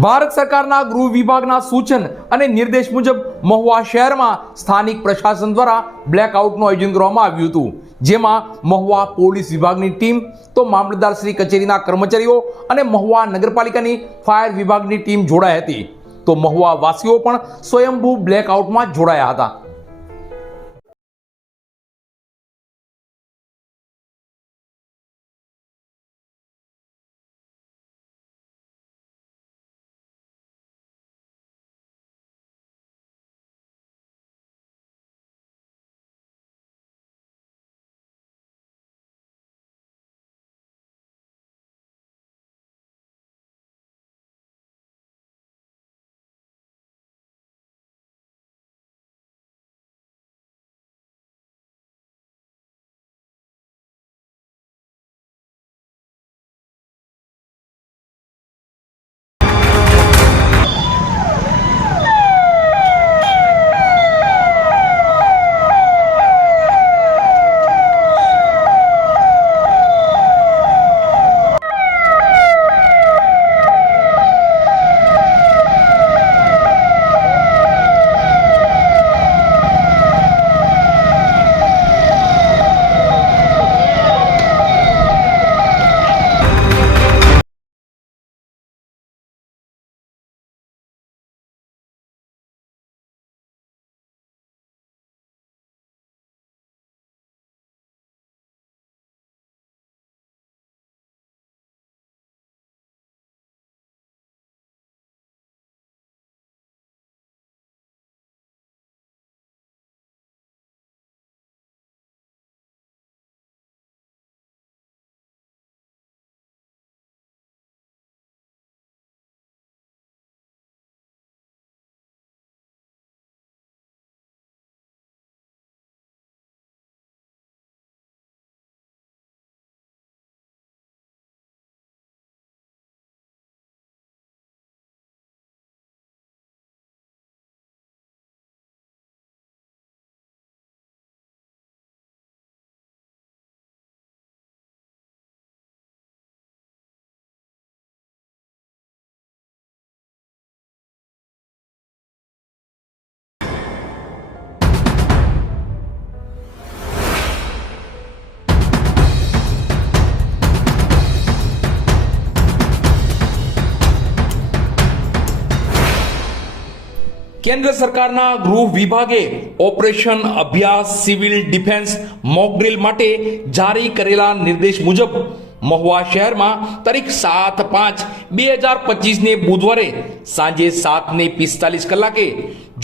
ભારત સરકારના ગૃહ વિભાગના સૂચન અને નિર્દેશ મુજબ મહુવા શહેરમાં સ્થાનિક પ્રશાસન દ્વારા બ્લેકઆઉટનું આયોજન કરવામાં આવ્યું હતું, જેમાં મહુવા પોલીસ વિભાગની ટીમ, તો મામલતદાર શ્રી કચેરીના કર્મચારીઓ અને મહુવા નગરપાલિકાની ફાયર વિભાગની ટીમ જોડાઈ હતી. તો મહુવા વાસીઓ પણ સ્વયંભૂ બ્લેકઆઉટમાં જોડાયા હતા. કેન્દ્ર સરકારના ગૃહ વિભાગે ઓપરેશન અભ્યાસ સિવિલ ડિફેન્સ મોક ડ્રીલ માટે જારી કરેલા નિર્દેશ મુજબ મહુવા શહેરમાં તારીખ 7/5/2025 ને બુધવારે સાંજે 7:45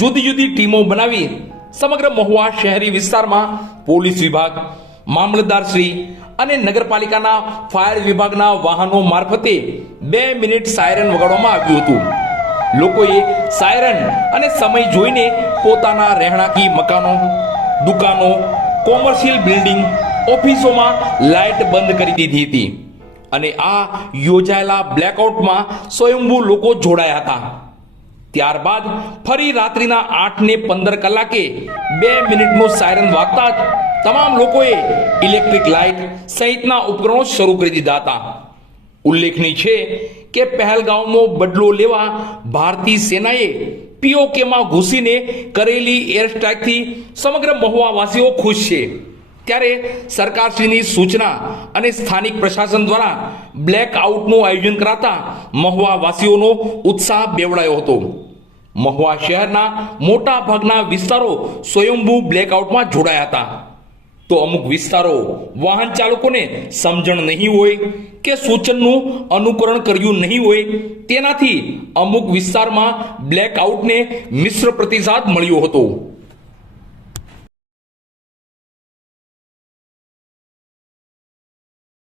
જુદી જુદી ટીમો બનાવી સમગ્ર મહુવા શહેરી વિસ્તારમાં પોલીસ વિભાગ, મામલતદારશ્રી અને નગરપાલિકાના ફાયર વિભાગના વાહનો મારફતે 2 મિનિટ સાયરન વગાડવામાં આવ્યું હતું. લોકોએ સાયરન અને સમય જોઈને પોતાના રહેણાંકી મકાનો, દુકાનો, કોમર્શિયલ બિલ્ડિંગ, ઓફિસોમાં લાઇટ બંધ કરી દીધી હતી અને આ યોજાયેલા બ્લેકઆઉટમાં સ્વયંભૂ લોકો જોડાયા હતા. ત્યારબાદ ફરી રાત્રિના 8:15 2 મિનિટનું સાયરન વાગતા જ તમામ લોકોએ ઇલેક્ટ્રિક લાઇટ સહિતના ઉપકરણો શરૂ કરી દીધા હતા. ઉલ્લેખનીય છે કે પહેલગામમાં બદલો લેવા ભારતીય સેનાએ પીઓકેમાં ઘૂસીને કરેલી એર સ્ટ્રાઇકથી સમગ્ર મહુવાવાસીઓ ખુશ છે. ત્યારે સરકારશ્રીની સૂચના અને સ્થાનિક પ્રશાસન દ્વારા બ્લેકઆઉટનું આયોજન કરાતા મહુવાવાસીઓનો ઉત્સાહ બેવડાયો હતો. મહુવા શહેરના મોટા ભાગના વિસ્તારો સ્વયંભૂ બ્લેકઆઉટમાં જોડાયા હતા. તો અમુક વિસ્તારો વાહન ચાલકોને સમજણ નહીં હોય કે સૂચનનું અનુકરણ કર્યું નહીં હોય, તેનાથી અમુક વિસ્તારમાં બ્લેકઆઉટને મિશ્ર પ્રતિસાદ મળ્યો હતો.